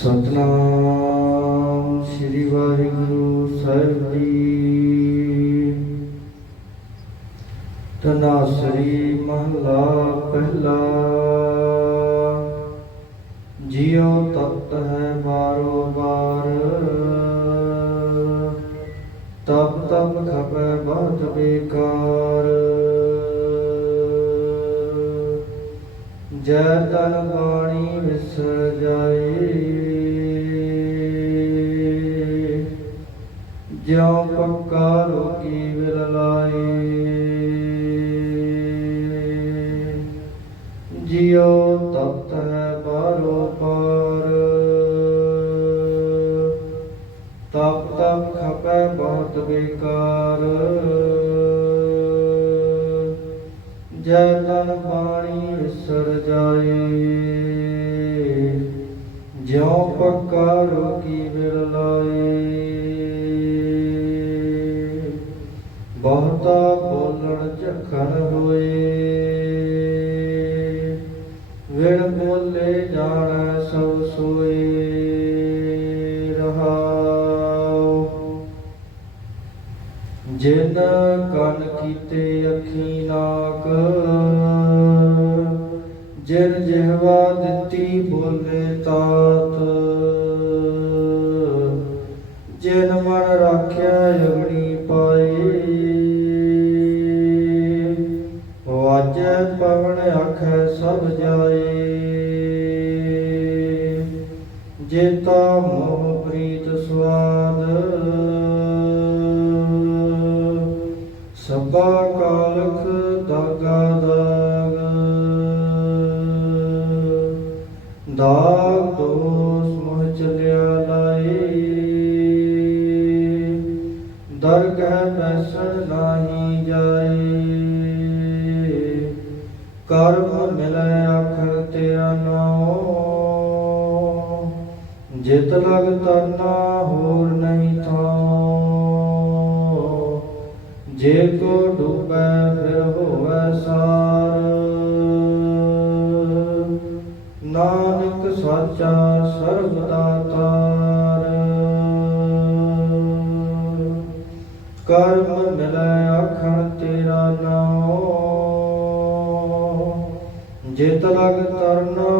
ਸਤਨਾਮ ਸ੍ਰੀ ਵਾਹਿਗੁਰੂ ਸਾਹਿਬ ਜੀ। ਤਨਾਸਰੀ ਮਹਲਾ ਪਹਿਲਾ। ਜਿਉ ਤਤ ਹੈ ਬਾਰੋ ਬਾਰ। ਤਬ ਤਬ ਖਪੈ ਬਹੁਤ ਬੇਕਾਰ। ਜੈ ਤਨ ਬਾਣੀ ਵਿਸਰ ਜਾਏ ਜਿਉ ਪੱਕਾ ਰੋਗੀ ਵਿਲ ਲਾਏ। ਜਿਉ ਤਤ ਹੈ ਬਾਰੋ ਪਾਰ। ਤਪ ਤਪ ਖਪੈ ਬਹੁਤ ਬੇਕਾਰ। ਜੈ ਤਨ ਬਾਣੀ ਵਿਸਰ ਜਾਏ। ਜਿਉ ਪੱਕਾ ਰੋਕੀ ਵਿਲ ਲਾਏ। ਬਹੁਤਾ ਬੋਲਣ ਝਖਣ ਹੋਏ। ਵਿਣ ਬੋਲੇ ਜਾਣ ਸਭ ਸੋਏ। ਰਹਾਉ। ਜਿਨ ਕਨ ਕੀਤੇ ਅੱਖੀ ਨਾਕ, ਜਿਨ ਜਿਹਵਾ ਦਿੱਤੀ ਬੋਲੇ ਤਾ ਜੇਤਾ ਮੋਹ ਪ੍ਰੀਤ ਸਵਾਦ, ਸਭਾ ਕਾਲਖ ਦਾਗਾ ਦਾਗ। ਦਾਗ ਦੋਸ ਮੋਹ ਚਲਿਆ ਲਾਏ। ਦਰਗਹ ਪੈਸਣ ਨਾਹੀ ਜਾਏ। ਕਰਮ ਜਿਤ ਲਗ ਤਰਨਾ ਹੋਰ ਨਹੀਂ ਥਾਂ। ਜੇ ਕੋ ਡੂਬੈ ਫਿਰ ਹੋਵੈ ਸਾਰ। ਨਾਨਕ ਸਾਚਾ ਸਰਬ ਦਾਤਾਰ ਕਰਮ ਮਿਲੈ ਆਖਣ ਤੇਰਾ ਨਾਮ ਜਿਤ ਲਗ ਤਰਨਾ